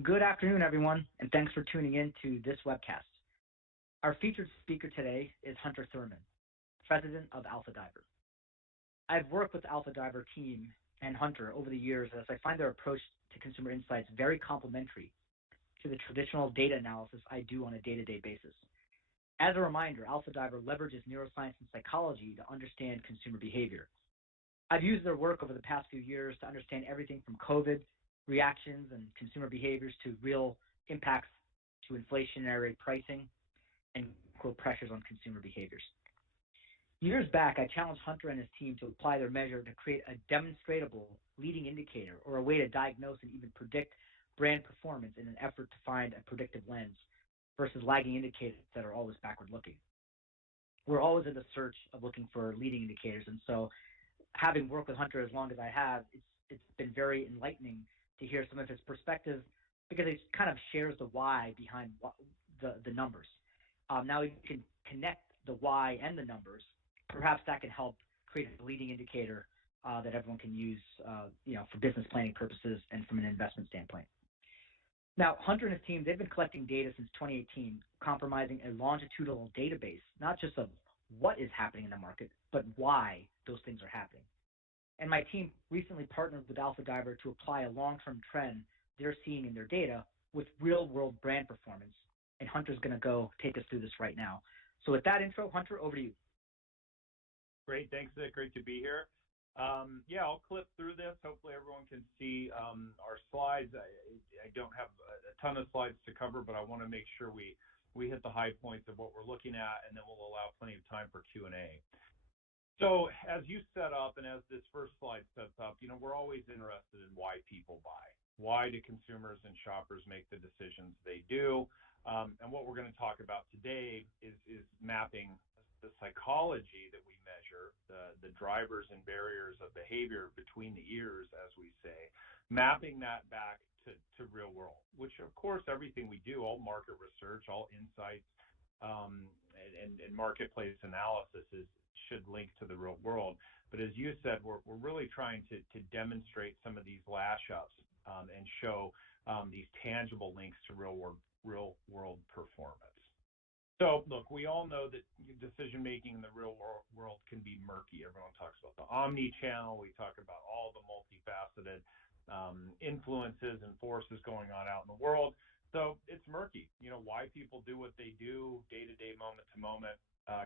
Good afternoon, everyone, and thanks for tuning in to this webcast. Our featured speaker today is Hunter Thurman, President of Alpha Diver. I've worked with the Alpha Diver team and Hunter over the years as I find their approach to consumer insights very complementary to the traditional data analysis I do on a day-to-day basis. As a reminder, Alpha Diver leverages neuroscience and psychology to understand consumer behavior. I've used their work over the past few years to understand everything from COVID reactions and consumer behaviors to real impacts to inflationary pricing and pressures on consumer behaviors. Years back, I challenged Hunter and his team to apply their measure to create a demonstratable leading indicator or a way to diagnose and even predict brand performance in an effort to find a predictive lens versus lagging indicators that are always backward looking. We're always in the search of looking for leading indicators, and so having worked with Hunter as long as I have, it's been very enlightening to hear some of his perspective because he kind of shares the why behind the numbers. Now you can connect the why and the numbers. Perhaps that can help create a leading indicator that everyone can use, for business planning purposes and from an investment standpoint. Now, Hunter and his team, they've been collecting data since 2018, compromising a longitudinal database, not just of what is happening in the market, but why those things are happening. And my team recently partnered with Alpha Diver to apply a long-term trend they're seeing in their data with real-world brand performance. And Hunter's going to go take us through this right now. So with that intro, Hunter, over to you. Great. Thanks, Nick. Great to be here. I'll clip through this. Hopefully everyone can see our slides. I don't have a ton of slides to cover, but I want to make sure we hit the high points of what we're looking at, and then we'll allow plenty of time for Q&A. So as you set up and as this first slide sets up, we're always interested in why people buy. Why do consumers and shoppers make the decisions they do? And what we're going to talk about today is mapping the psychology that we measure, the drivers and barriers of behavior between the ears, as we say, mapping that back to real world, which of course everything we do, all market research, all insights, and marketplace analysis should link to the real world. But as you said, we're really trying to demonstrate some of these lash ups and show these tangible links to real world performance. So look, we all know that decision making in the real world can be murky. Everyone talks about the omni-channel. We talk about all the multifaceted influences and forces going on out in the world. So it's murky. Why people do what they do day to day, moment to moment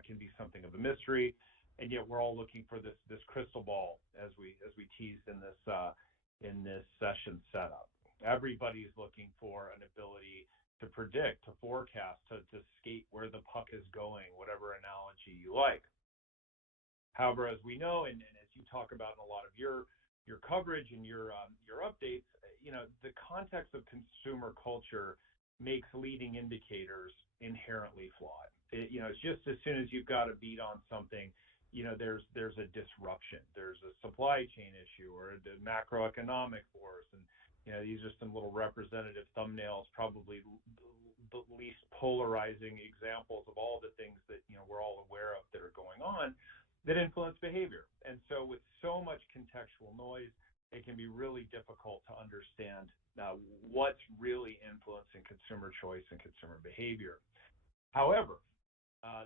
can be something of a mystery. And yet we're all looking for this crystal ball as we teased in this session setup. Everybody's looking for an ability to predict, to forecast, to skate where the puck is going, whatever analogy you like. However, as we know, and as you talk about in a lot of your coverage and your updates, the context of consumer culture makes leading indicators inherently flawed. It's just as soon as you've got a beat on something, there's a disruption, there's a supply chain issue or a macroeconomic force, and these are some little representative thumbnails, probably the least polarizing examples of all the things that we're all aware of that are going on that influence behavior. And so with so much contextual noise, it can be really difficult to understand what's really influencing consumer choice and consumer behavior. However,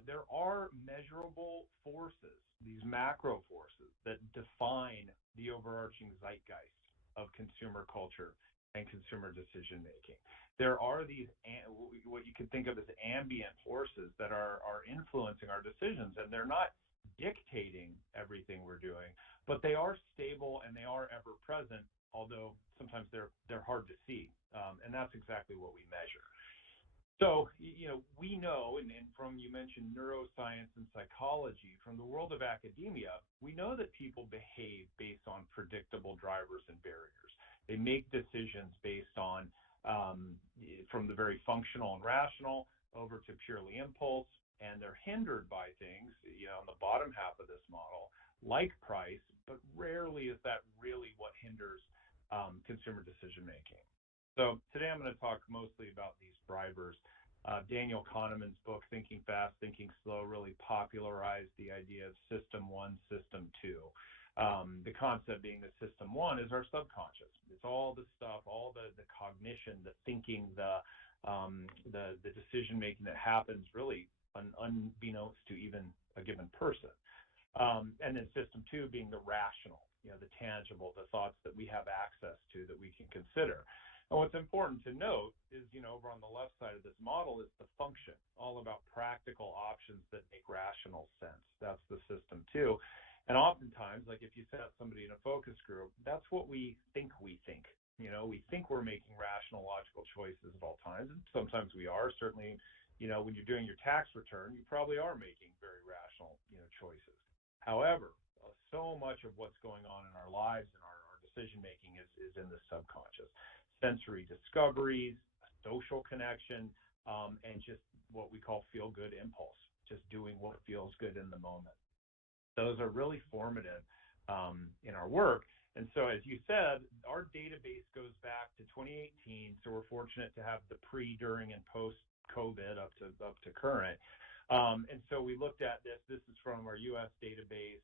there are measurable forces, these macro forces that define the overarching zeitgeist of consumer culture and consumer decision making. There are these what you can think of as ambient forces that are influencing our decisions, and they're not dictating everything we're doing, but they are stable and they are ever present, although sometimes they're hard to see, and that's exactly what we measure. So, we know, and from, you mentioned neuroscience and psychology, from the world of academia, we know that people behave based on predictable drivers and barriers. They make decisions based on, from the very functional and rational over to purely impulse, and they're hindered by things, on the bottom half of this model, like price, but rarely is that really what hinders consumer decision making. So today I'm going to talk mostly about these drivers. Daniel Kahneman's book, Thinking Fast, Thinking Slow, really popularized the idea of System 1, System 2. The concept being that system one is our subconscious. It's all the stuff, all the cognition, the thinking, the decision making that happens really unbeknownst to even a given person. And then system two being the rational, the tangible, the thoughts that we have access to that we can consider. And what's important to note is, over on the left side of this model is the function, all about practical options that make rational sense. That's the system two. And oftentimes, like if you set somebody in a focus group, that's what we think we think. We think we're making rational, logical choices at all times. And sometimes we are. Certainly, when you're doing your tax return, you probably are making very rational, choices. However, so much of what's going on in our lives and our decision making is in the subconscious. Sensory discoveries, social connection, and just what we call feel good impulse, just doing what feels good in the moment. Those are really formative in our work. And so, as you said, our database goes back to 2018. So we're fortunate to have the pre, during, and post COVID up to current. And so we looked at this. This is from our U.S. database,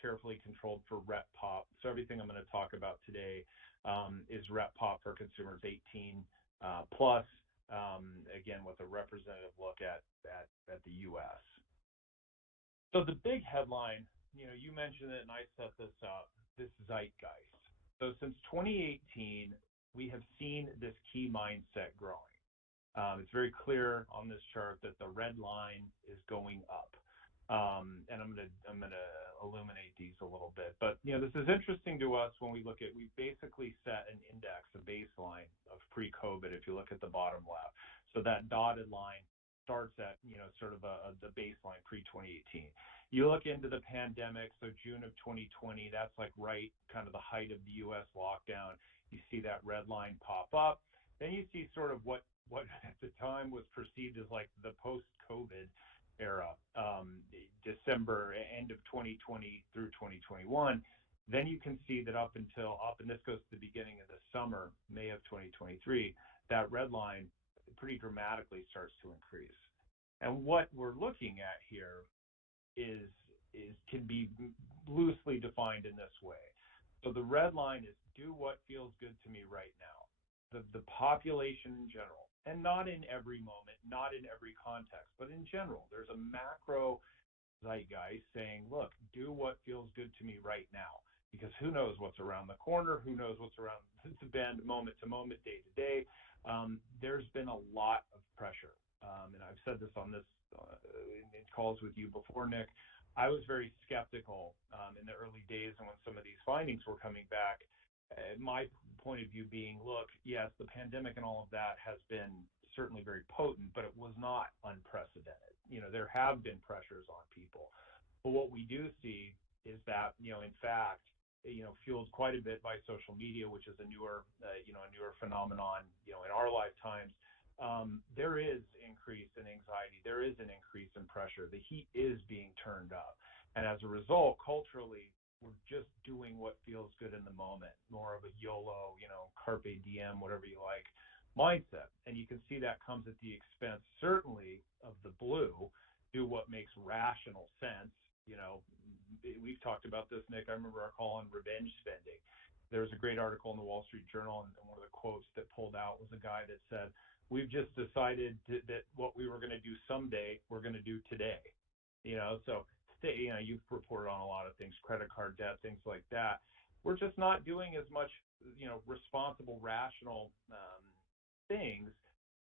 carefully controlled for REPPOP. So everything I'm going to talk about today is REPPOP for consumers 18 plus. Again, with a representative look at the U.S. So the big headline, you mentioned it and I set this up, this zeitgeist. So since 2018, we have seen this key mindset growing. It's very clear on this chart that the red line is going up. And I'm gonna illuminate these a little bit. But this is interesting to us when we basically set an index, a baseline of pre-COVID, if you look at the bottom left. So that dotted line starts at sort of the baseline pre-2018. You look into the pandemic, so June of 2020, that's like right kind of the height of the U.S. lockdown. You see that red line pop up. Then you see sort of what at the time was perceived as like the post-COVID era, December, end of 2020 through 2021. Then you can see that and this goes to the beginning of the summer, May of 2023, that red line pretty dramatically starts to increase. And what we're looking at here can be loosely defined in this way. So the red line is do what feels good to me right now. The population in general, and not in every moment, not in every context, but in general, there's a macro zeitgeist saying, look, do what feels good to me right now, because who knows what's around the corner, who knows what's around the bend, moment to moment, day to day. There's been a lot of pressure, and I've said this on this in calls with you before, Nick. I was very skeptical in the early days, and when some of these findings were coming back. My point of view being, look, yes, the pandemic and all of that has been certainly very potent, but it was not unprecedented. There have been pressures on people. But what we do see is that, in fact, fueled quite a bit by social media, which is a newer phenomenon, in our lifetimes, there is increase in anxiety. There is an increase in pressure. The heat is being turned up. And as a result, culturally, we're just doing what feels good in the moment, more of a YOLO, carpe diem, whatever you like, mindset. And you can see that comes at the expense, certainly, of the blue, do what makes rational sense. We've talked about this, Nick. I remember our call on revenge spending. There was a great article in the Wall Street Journal, and one of the quotes that pulled out was a guy that said, we've just decided that what we were going to do someday, we're going to do today. So you've reported on a lot of things, credit card debt, things like that. We're just not doing as much, responsible, rational things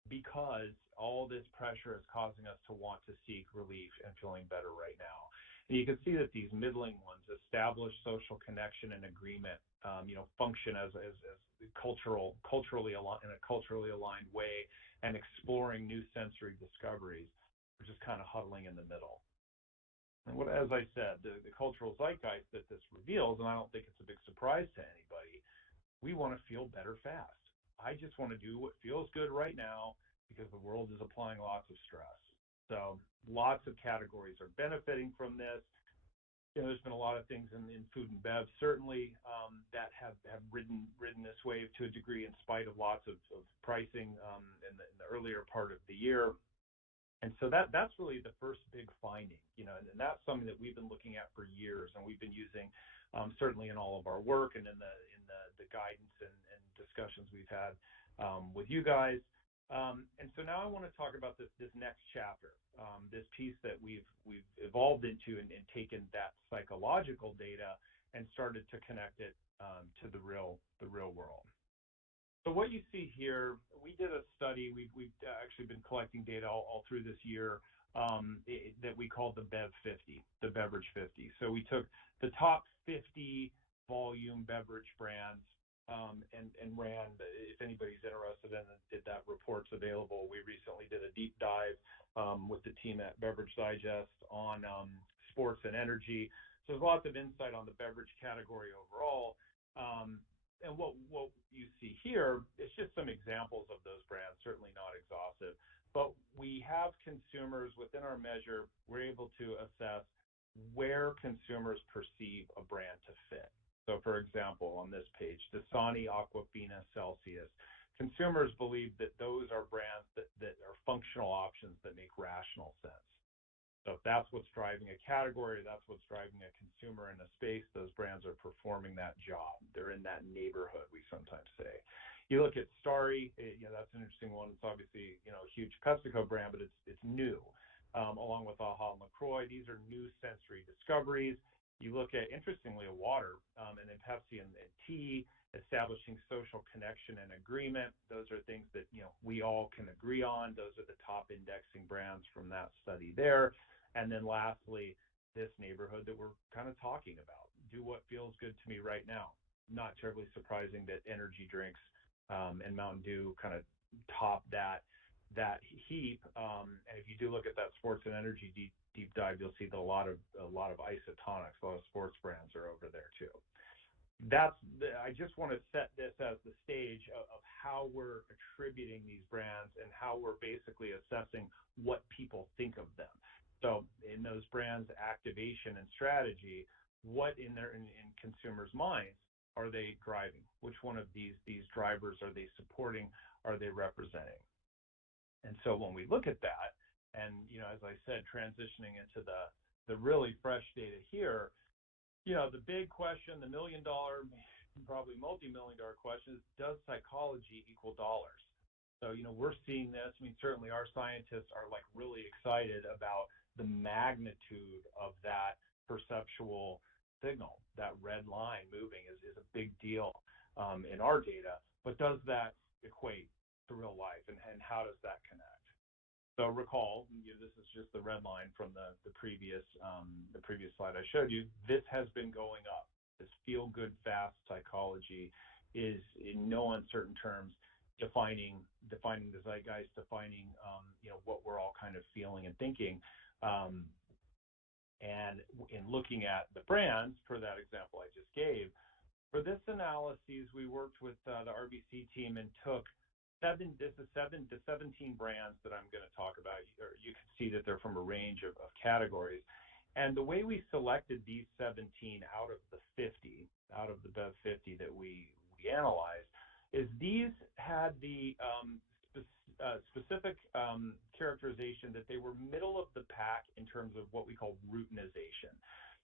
because all this pressure is causing us to want to seek relief and feeling better right now. And you can see that these middling ones establish social connection and agreement, function as culturally aligned in a culturally aligned way, and exploring new sensory discoveries. We're just kind of huddling in the middle. And as I said, the cultural zeitgeist that this reveals, and I don't think it's a big surprise to anybody, we want to feel better fast. I just want to do what feels good right now because the world is applying lots of stress. So lots of categories are benefiting from this. There's been a lot of things in food and bev, certainly, that have ridden this wave to a degree in spite of lots of pricing in the earlier part of the year. And so that's really the first big finding, and that's something that we've been looking at for years, and we've been using certainly in all of our work and in the guidance and discussions we've had with you guys. And so now I want to talk about this next chapter, this piece that we've evolved into and taken that psychological data and started to connect it to the real world. So what you see here, we did a study. We've actually been collecting data all through this year that we called the Bev 50, the Beverage 50. So we took the top 50 volume beverage brands and ran, if anybody's interested in it, that report's available. We recently did a deep dive with the team at Beverage Digest on sports and energy. So there's lots of insight on the beverage category overall. And what you see here is just some examples of those brands, certainly not exhaustive. But we have consumers within our measure, we're able to assess where consumers perceive a brand to fit. So for example, on this page, Dasani, Aquafina, Celsius, consumers believe that those are brands that are functional options that make rational sense. So if that's what's driving a category, that's what's driving a consumer in a space, those brands are performing that job. They're in that neighborhood, we sometimes say. You look at Starry, that's an interesting one. It's obviously, a huge PepsiCo brand, but it's new, along with AHA and LaCroix. These are new sensory discoveries. You look at, interestingly, a water, and then Pepsi and tea, establishing social connection and agreement. Those are things that, we all can agree on. Those are the top indexing brands from that study there. And then lastly, this neighborhood that we're kind of talking about. Do what feels good to me right now. Not terribly surprising that energy drinks and Mountain Dew kind of top that heap. And if you do look at that sports and energy deep dive, you'll see that a lot of isotonics, a lot of sports brands are over there too. I just want to set this as the stage of how we're attributing these brands and how we're basically assessing what people think of them. So in those brands' activation and strategy, what in consumers' minds are they driving? Which one of these drivers are they supporting? Are they representing? And so when we look at that, and as I said, transitioning into the really fresh data here, the big question, the $1 million, probably multi-million-dollar question is, does psychology equal dollars? So we're seeing this. I mean, certainly our scientists are really excited about the magnitude of that perceptual signal. That red line moving is a big deal in our data, but does that equate to real life, and how does that connect? So recall, this is just the red line from the previous slide I showed you. This has been going up. This feel good fast psychology is, in no uncertain terms, defining the zeitgeist, defining what we're all kind of feeling and thinking. And in looking at the brands, for that example I just gave, for this analysis, we worked with the RBC team and took 7 to 17 brands that I'm going to talk about. Or you can see that they're from a range of categories. And the way we selected these 17 out of the Bev 50 that we analyzed, is these had the specific characterization that they were middle of the pack in terms of what we call routinization.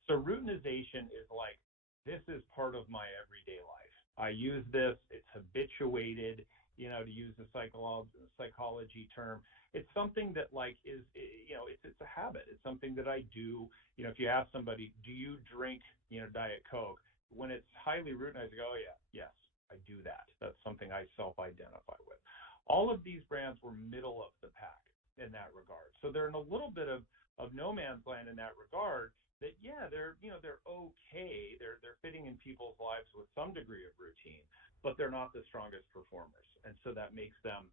So routinization is like, this is part of my everyday life. I use this, it's habituated, to use the psychology term. It's something that is, it's a habit. It's something that I do. If you ask somebody, do you drink, Diet Coke? When it's highly routinized, I go, oh yeah, yes, I do that. That's something I self-identify with. All of these brands were middle of the pack in that regard. So they're in a little bit of no man's land in that regard. That they're okay. They're fitting in people's lives with some degree of routine, but they're not the strongest performers. And so that makes them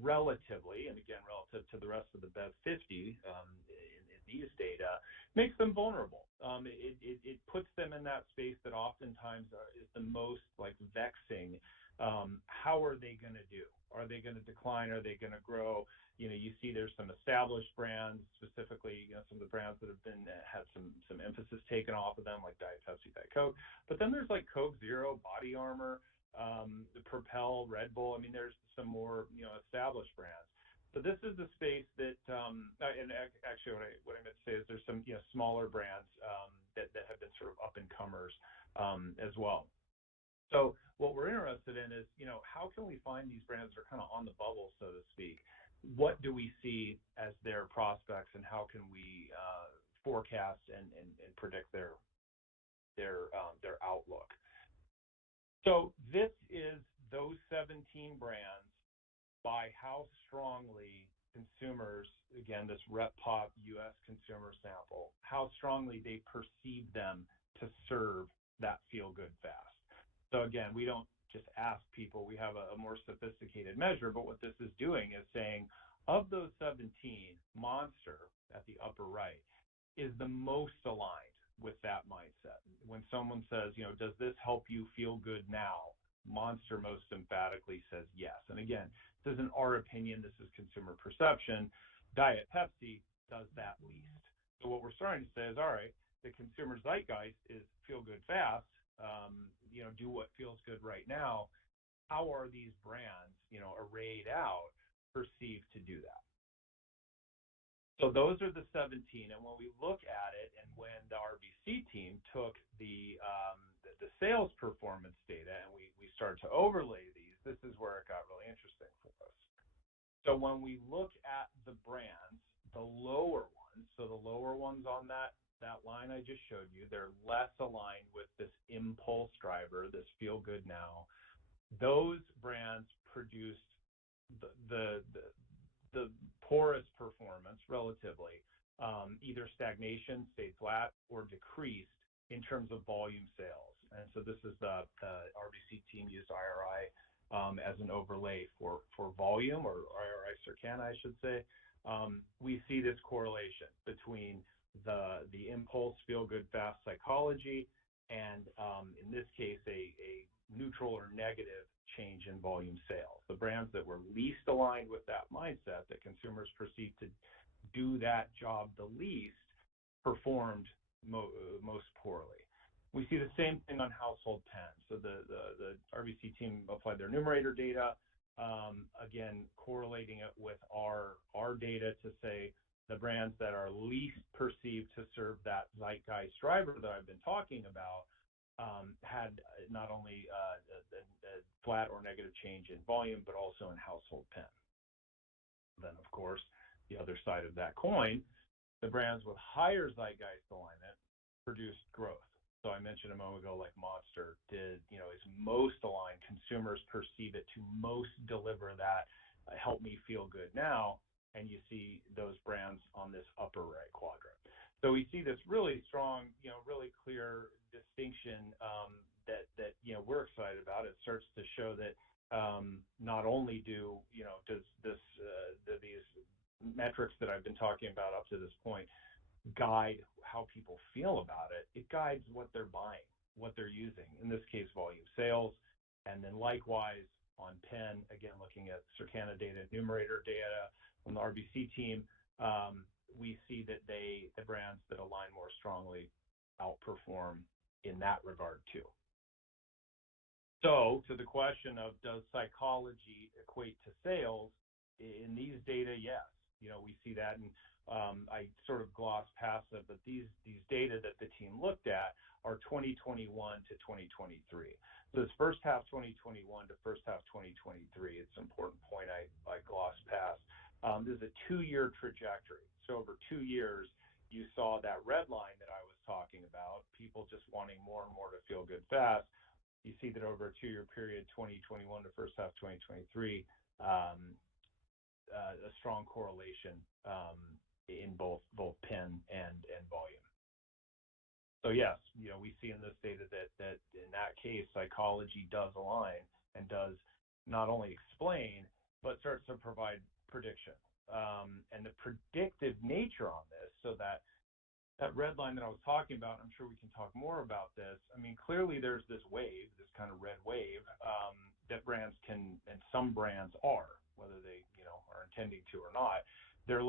relatively, and again relative to the rest of the Bev 50 in these data, makes them vulnerable. It puts them in that space that oftentimes is the most vexing. How are they going to do? Are they going to decline? Are they going to grow? You see there's some established brands, specifically some of the brands that have had some emphasis taken off of them, like Diet Pepsi, Diet Coke. But then there's Coke Zero, Body Armor, the Propel, Red Bull. I mean, there's some more established brands. So this is the space that, actually, what I meant to say is there's some smaller brands that have been sort of up and comers as well. So what we're interested in is, how can we find these brands that are kind of on the bubble, so to speak? What do we see as their prospects, and how can we forecast and predict their outlook? So this is those 17 brands by how strongly consumers, again, this RepPop US consumer sample, how strongly they perceive them to serve that feel good fast. So again, we don't just ask people, we have a more sophisticated measure, but what this is doing is saying, of those 17, Monster at the upper right is the most aligned with that mindset. When someone says, does this help you feel good now? Monster most emphatically says yes. And again, this isn't our opinion, this is consumer perception. Diet Pepsi does that least. So what we're starting to say is, all right, the consumer zeitgeist is feel good fast, do what feels good right now. How are these brands, arrayed out, perceived to do that? So those are the 17, and when we look at it, and when the RBC team took the sales performance data and we started to overlay these, this is where it got really interesting for us. So when we look at the brands, the lower ones, so the lower ones on that line I just showed you, they're less aligned with this impulse driver, this feel good now. Those brands produced the poorest performance relatively, either stagnation, stayed flat, or decreased in terms of volume sales. And so this is the RBC team used IRI as an overlay for volume, or IRI Circana, I should say. We see this correlation between the impulse feel good fast psychology and in this case a neutral or negative change in volume sales. The brands that were least aligned with that mindset, that consumers perceived to do that job the least, performed most poorly. We see the same thing on household pens. So the RBC team applied their numerator data, again correlating it with our data to say the brands that are least perceived to serve that zeitgeist driver that I've been talking about had not only a flat or negative change in volume, but also in household pen. Then, of course, the other side of that coin, the brands with higher zeitgeist alignment produced growth. So I mentioned a moment ago, like Monster is most aligned. Consumers perceive it to most deliver that help me feel good now, and you see those brands on this upper right quadrant. So we see this really strong, really clear distinction that we're excited about. It starts to show that not only does these metrics that I've been talking about up to this point guide how people feel about it, it guides what they're buying, what they're using, in this case volume sales. And then likewise on pen, again looking at Circana data, numerator data from the RBC team, we see that the brands that align more strongly outperform in that regard too. So to the question of does psychology equate to sales, in these data, yes. We see that, and I sort of glossed past it, but these data that the team looked at are 2021 to 2023. So this first half 2021 to first half 2023, it's an important point I glossed past. This is a 2-year trajectory. So over 2 years, you saw that red line that I was talking about, people just wanting more and more to feel good fast. You see that over a 2-year period, 2021 to first half 2023, a strong correlation in both pen and volume. So yes, we see in this data that in that case, psychology does align and does not only explain, but starts to provide prediction. And the predictive nature on this, so that red line that I was talking about, I'm sure we can talk more about this. I mean, clearly there's this wave, this kind of red wave, that brands can, and some brands are, whether they, are intending to or not, they're,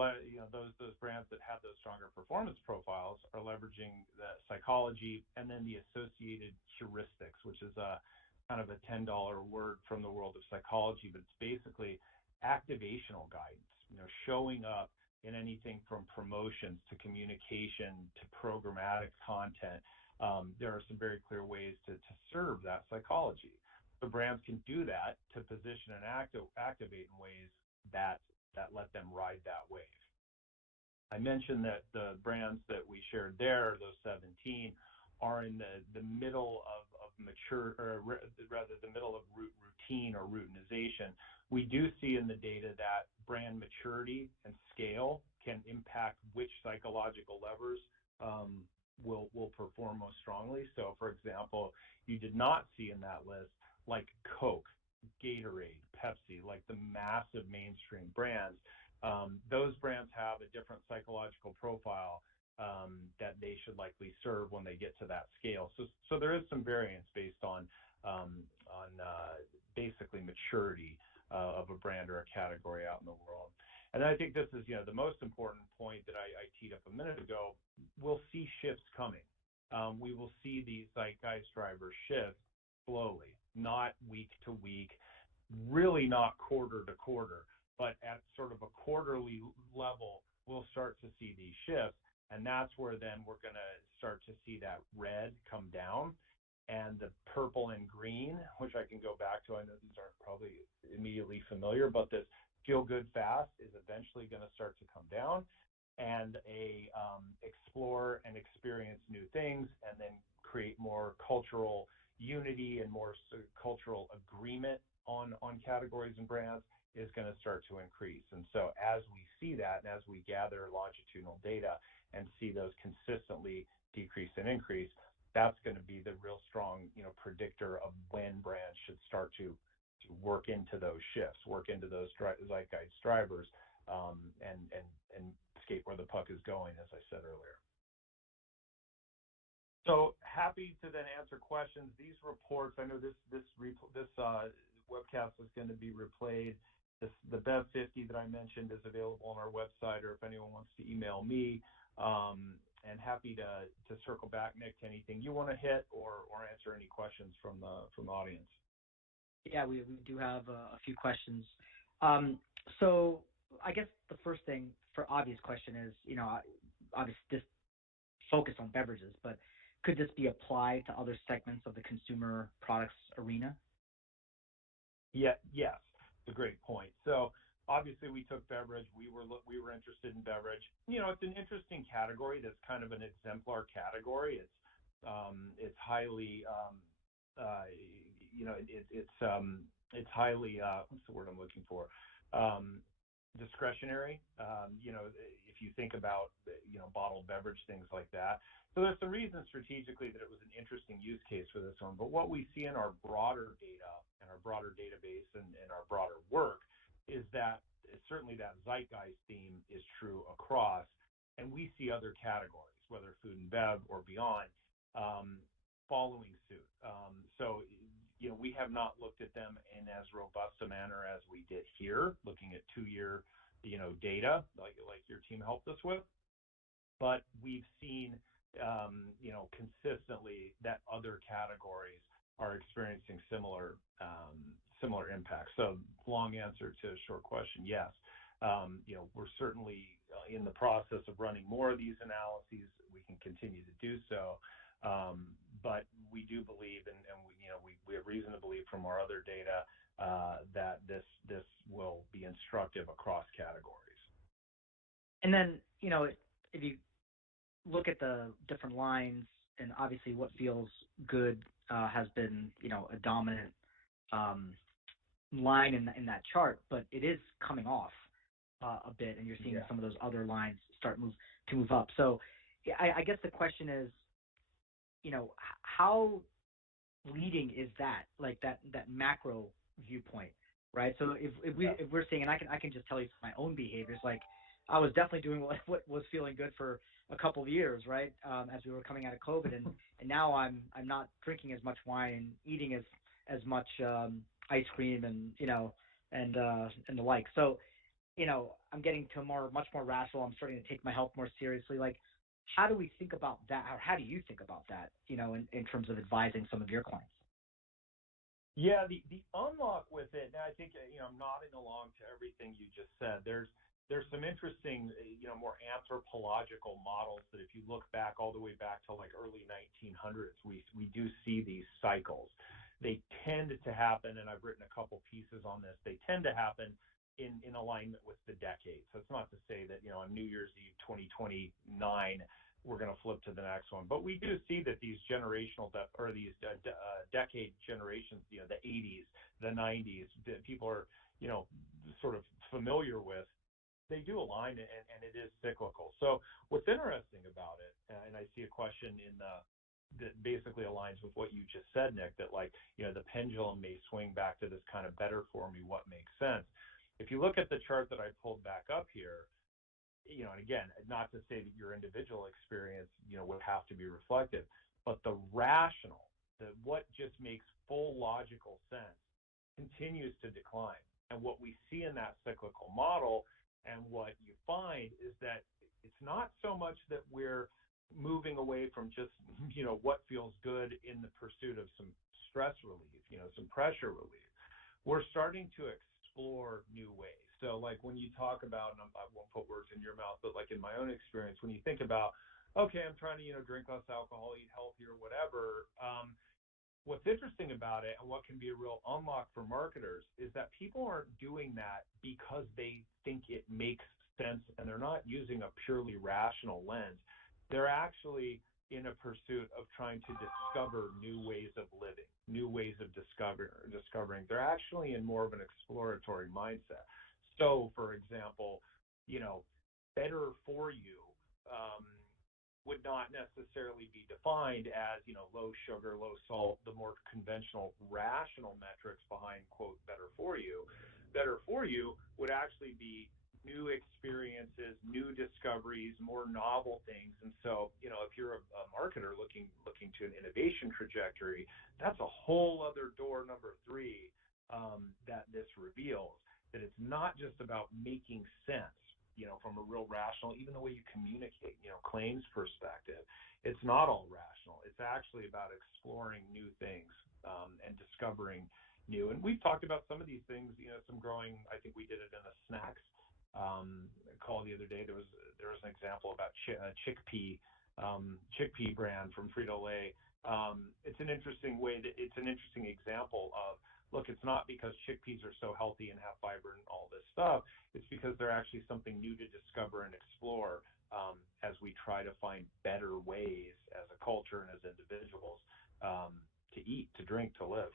those brands that have those stronger performance profiles are leveraging the psychology and then the associated heuristics, which is a kind of a $10 word from the world of psychology, but it's basically activational guidance. showing up in anything from promotions to communication to programmatic content. There are some very clear ways to serve that psychology. So brands can do that to position and activate in ways that let them ride that wave. I mentioned that the brands that we shared there, those 17, are in the middle of mature, or rather the middle of routine or routinization. We do see in the data that brand maturity and scale can impact which psychological levers will perform most strongly. So, for example, you did not see in that list like Coke, Gatorade, Pepsi, like the massive mainstream brands. Those brands have a different psychological profile that they should likely serve when they get to that scale. So there is some variance based on basically maturity of a brand or a category out in the world. And I think this is, the most important point that I teed up a minute ago. We'll see shifts coming. We will see these zeitgeist drivers shift slowly, not week to week, really not quarter to quarter, but at sort of a quarterly level, we'll start to see these shifts. And that's where then we're going to start to see that red come down, and the purple and green, which I can go back to. I know these aren't probably immediately familiar, but this feel good fast is eventually going to start to come down, and explore and experience new things, and then create more cultural unity and more cultural agreement on categories and brands is going to start to increase. And so as we see that, and as we gather longitudinal data and see those consistently decrease and increase, that's going to be the real strong, predictor of when brands should start to work into those shifts, work into those zeitgeist drivers, and skate where the puck is going, as I said earlier. So happy to then answer questions. These reports, I know this webcast is going to be replayed. The Bev 50 that I mentioned is available on our website, or if anyone wants to email me, and happy to circle back, Nick, to anything you want to hit or answer any questions from the audience. Yeah, we do have a few questions. So I guess the first thing, for obvious question, is, obviously this focus on beverages, but could this be applied to other segments of the consumer products arena? Yes, it's a great point. So obviously we took beverage. We were interested in beverage. It's an interesting category. That's kind of an exemplar category. It's highly it's highly what's the word I'm looking for? Discretionary. If you think about bottled beverage, things like that. So there's some reasons strategically that it was an interesting use case for this one. But what we see in our broader data and our broader database and our broader work is that certainly that zeitgeist theme is true across, and we see other categories, whether food and bev or beyond, following suit. So we have not looked at them in as robust a manner as we did here, looking at 2-year data like your team helped us with. But we've seen consistently that other categories are experiencing similar impacts. So long answer to a short question, yes. We're certainly in the process of running more of these analyses. We can continue to do so, but we do believe, and we have reason to believe from our other data that this will be instructive across categories. And then, if you look at the different lines, and obviously what feels good has been, a dominant line in that chart, but it is coming off a bit, and you're seeing some of those other lines start to move up. So I guess the question is, how leading is that, like that macro viewpoint, right? So if we're seeing, and I can just tell you my own behaviors, like I was definitely doing what was feeling good for a couple of years, right? As we were coming out of COVID, and now I'm not drinking as much wine and eating as much ice cream and the like. So I'm getting to much more rational. I'm starting to take my health more seriously. Like, how do we think about that? Or how do you think about that? In terms of advising some of your clients. Yeah, the unlock with it. Now I think I'm nodding along to everything you just said. There's there's some interesting, more anthropological models that if you look back all the way back to like early 1900s, we do see these cycles. They tend to happen, and I've written a couple pieces on this. They tend to happen in alignment with the decade. So it's not to say that on New Year's Eve 2029 we're going to flip to the next one, but we do see that these generational decade generations, the 80s, the 90s, that people are sort of familiar with, they do align, and it is cyclical. So what's interesting about it, and I see a question that basically aligns with what you just said, Nick, that the pendulum may swing back to this kind of better for me, what makes sense. If you look at the chart that I pulled back up here, and again, not to say that your individual experience, would have to be reflective, but the rational, what just makes full logical sense continues to decline. And what we see in that cyclical model, and what you find, is that it's not so much that we're moving away from just, what feels good in the pursuit of some stress relief, some pressure relief. We're starting to explore new ways. So like when you talk about, and I won't put words in your mouth, but like in my own experience, when you think about, okay, I'm trying to, drink less alcohol, eat healthier, whatever. What's interesting about it, and what can be a real unlock for marketers, is that people aren't doing that because they think it makes sense, and they're not using a purely rational lens. They're actually in a pursuit of trying to discover new ways of living, new ways of discovering. They're actually in more of an exploratory mindset. So, for example, better for you would not necessarily be defined as, low sugar, low salt, the more conventional rational metrics behind, quote, better for you. Better for you would actually be new experiences, new discoveries, more novel things. And so, if you're a marketer looking to an innovation trajectory, that's a whole other door, number 3, that this reveals, that it's not just about making sense, from a real rational, even the way you communicate, claims perspective. It's not all rational. It's actually about exploring new things, and discovering new. And we've talked about some of these things, some growing. I think we did it in a snacks call the other day. There was an example about chickpea brand from Frito-Lay. It's an interesting example of, look, it's not because chickpeas are so healthy and have fiber and all this stuff. It's because they're actually something new to discover and explore, as we try to find better ways as a culture and as individuals, to eat, to drink, to live.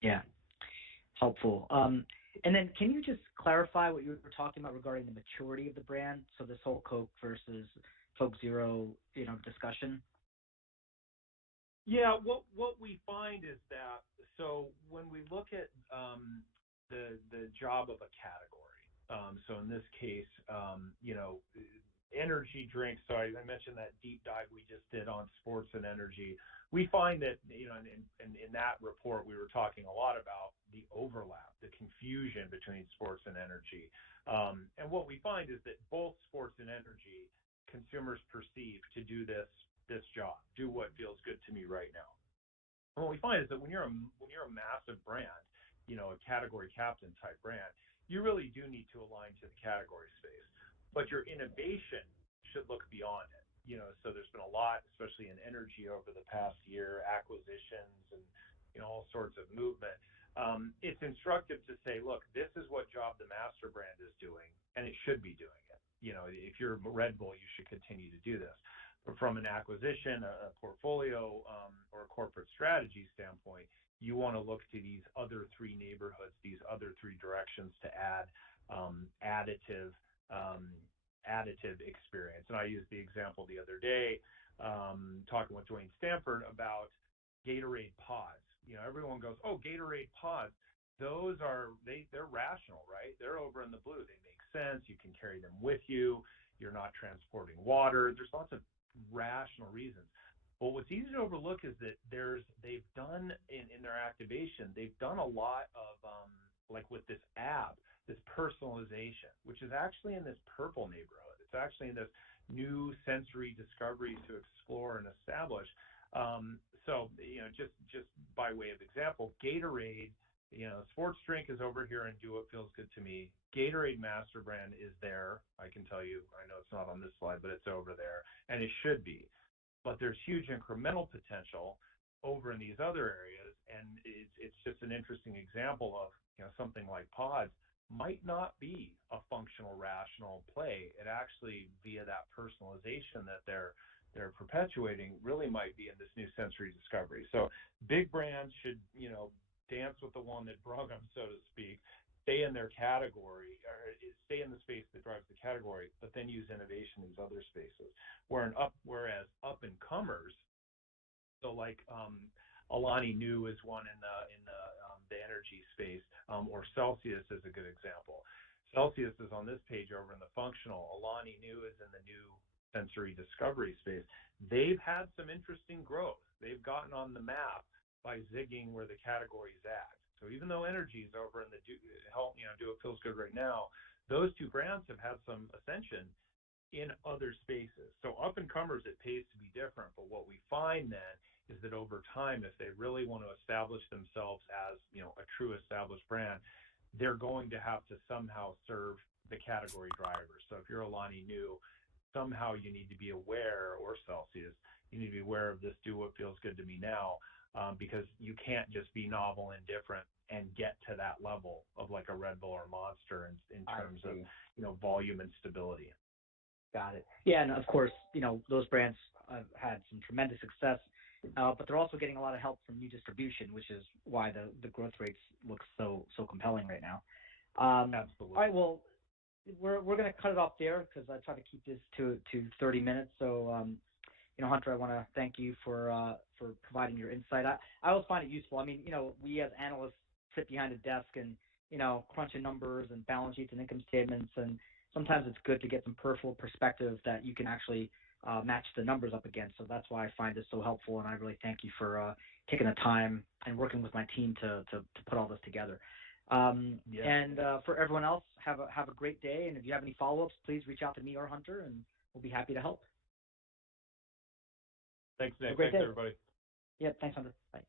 Yeah, helpful. And then can you just clarify what you were talking about regarding the maturity of the brand? So this whole Coke versus Coke Zero, discussion. Yeah, what we find is that, so when we look at the job of a category, so in this case, energy drinks. So I mentioned that deep dive we just did on sports and energy. We find that, in that report, we were talking a lot about the overlap, the confusion between sports and energy. And what we find is that both sports and energy, consumers perceive to do this job, do what feels good to me right now. And what we find is that when you're a massive brand, a category captain type brand, you really do need to align to the category space. But your innovation should look beyond it. So there's been a lot, especially in energy over the past year, acquisitions and all sorts of movement. It's instructive to say, look, this is what job the master brand is doing, and it should be doing it. If you're Red Bull, you should continue to do this. But from an acquisition, a portfolio, or a corporate strategy standpoint, you want to look to these other 3 neighborhoods, these other 3 directions to add additive experience. And I used the example the other day, talking with Dwayne Stanford about Gatorade pods. Everyone goes, oh, Gatorade pods. Those they're rational, right? They're over in the blue. They make sense. You can carry them with you. You're not transporting water. There's lots of rational reasons. But what's easy to overlook is that they've done in their activation, they've done a lot of like with this app, this personalization, which is actually in this purple neighborhood. It's actually in this new sensory discovery to explore and establish. So just by way of example, Gatorade Sports drink is over here and Do What Feels Good to Me. Gatorade Master Brand is there. I can tell you, I know it's not on this slide, but it's over there, and it should be. But there's huge incremental potential over in these other areas, and it's just an interesting example of something like pods might not be a functional, rational play. It actually, via that personalization that they're perpetuating, really might be in this new sensory discovery. So big brands should, dance with the one that brung them, so to speak, stay in their category, or stay in the space that drives the category, but then use innovation in these other spaces. Whereas up and comers, so like Alani Nu is one in the energy space, or Celsius is a good example. Celsius is on this page over in the functional. Alani Nu is in the new sensory discovery space. They've had some interesting growth. They've gotten on the map by zigging where the category's at. So even though energy is over in the Do It Feels Good right now, those two brands have had some ascension in other spaces. So up and comers, it pays to be different. But what we find then is that over time, if they really want to establish themselves as a true established brand, they're going to have to somehow serve the category drivers. So if you're Alani Nu, somehow you need to be aware, or Celsius, you need to be aware of this Do What Feels Good to Me now, because you can't just be novel and different and get to that level of like a Red Bull or Monster in terms of volume and stability. Got it. Yeah, and of course, those brands have had some tremendous success, but they're also getting a lot of help from new distribution, which is why the growth rates look so compelling right now. Absolutely. All right, well, we're going to cut it off there because I try to keep this to 30 minutes. So, Hunter, I want to thank you for providing your insight. I always find it useful. I mean, we as analysts sit behind a desk and crunching numbers and balance sheets and income statements, and sometimes it's good to get some peripheral perspective that you can actually match the numbers up against. So that's why I find this so helpful, and I really thank you for taking the time and working with my team to put all this together. And for everyone else, have a great day. And if you have any follow-ups, please reach out to me or Hunter, and we'll be happy to help. Thanks, Nick. Thanks, everybody. Yeah, thanks, Hunter. Bye.